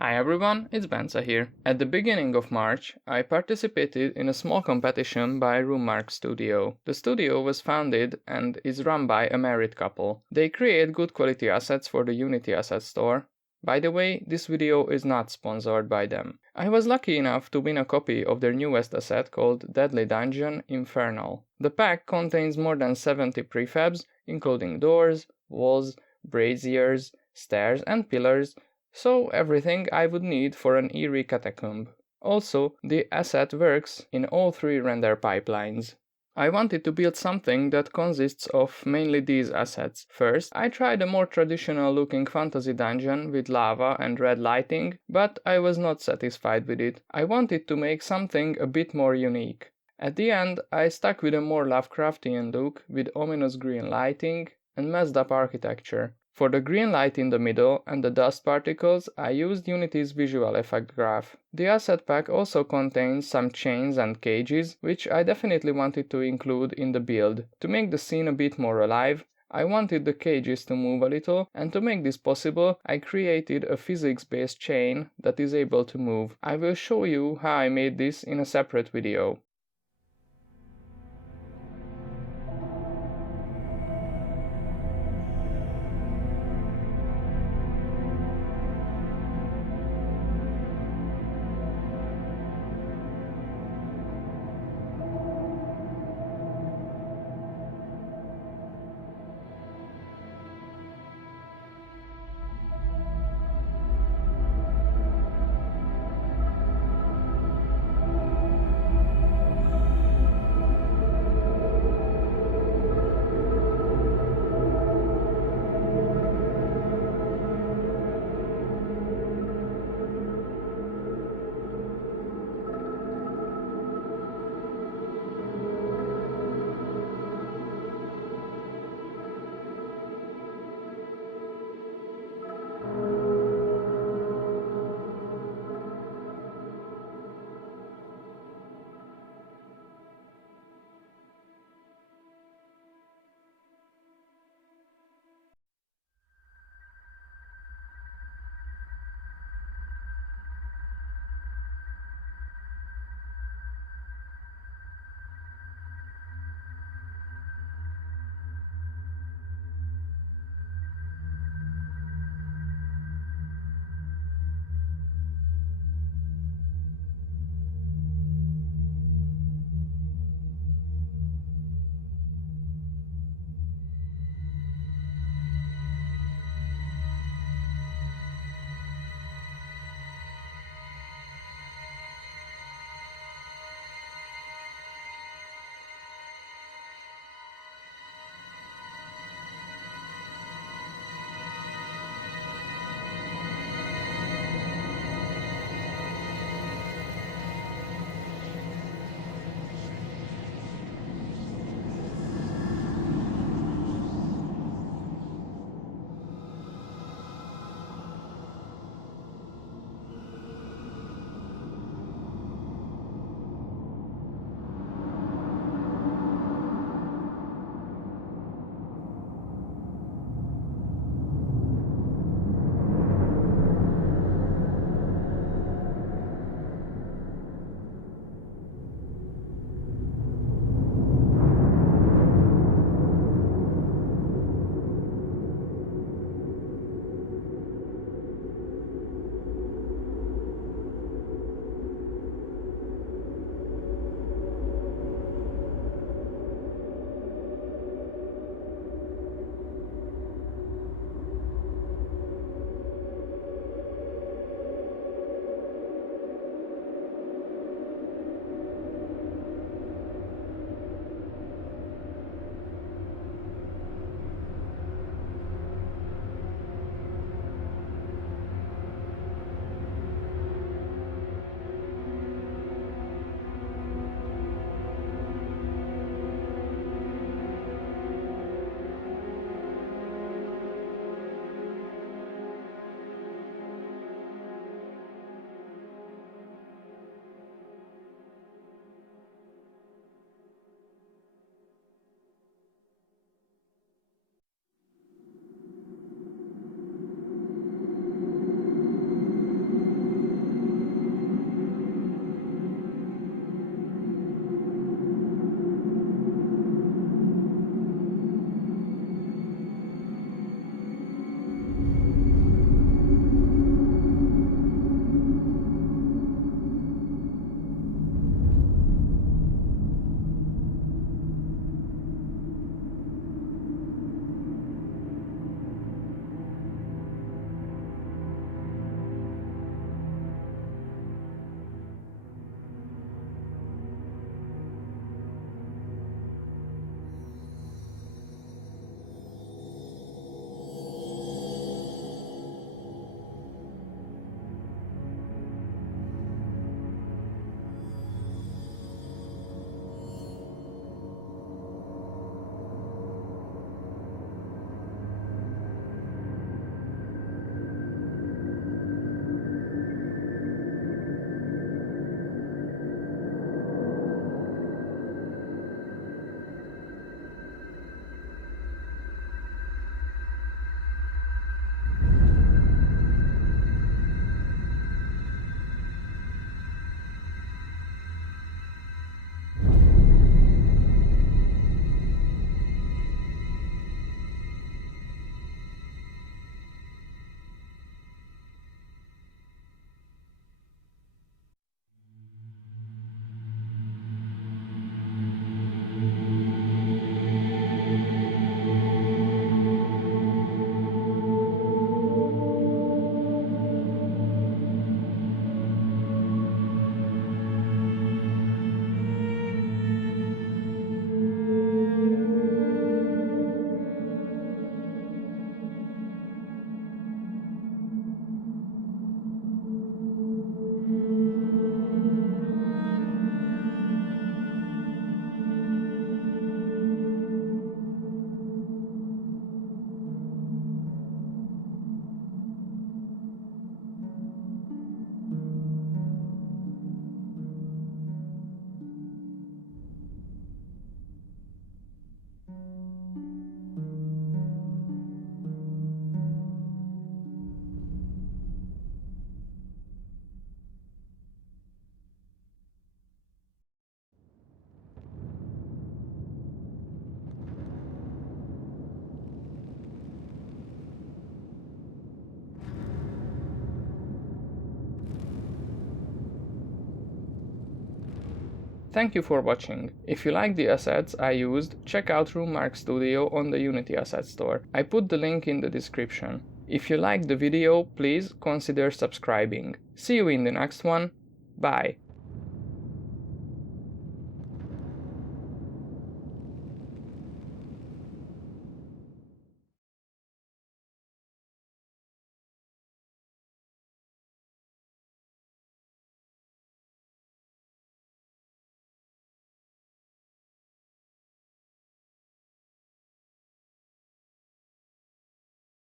Hi everyone, it's Benza here. At the beginning of March, I participated in a small competition by Roommark Studio. The studio was founded and is run by a married couple. They create good quality assets for the Unity Asset Store. By the way, this video is not sponsored by them. I was lucky enough to win a copy of their newest asset called Deadly Dungeon Infernal. The pack contains more than 70 prefabs, including doors, walls, braziers, stairs and pillars, so everything I would need for an eerie catacomb. Also, the asset works in all three render pipelines. I wanted to build something that consists of mainly these assets. First, I tried a more traditional looking fantasy dungeon with lava and red lighting, but I was not satisfied with it. I wanted to make something a bit more unique. At the end, I stuck with a more Lovecraftian look with ominous green lighting and messed up architecture. For the green light in the middle and the dust particles, I used Unity's visual effect graph. The asset pack also contains some chains and cages, which I definitely wanted to include in the build. To make the scene a bit more alive, I wanted the cages to move a little, and to make this possible, I created a physics-based chain that is able to move. I will show you how I made this in a separate video. Thank you for watching. If you like the assets I used, check out RoomMark Studio on the Unity Asset Store. I put the link in the description. If you liked the video, please consider subscribing. See you in the next one. Bye.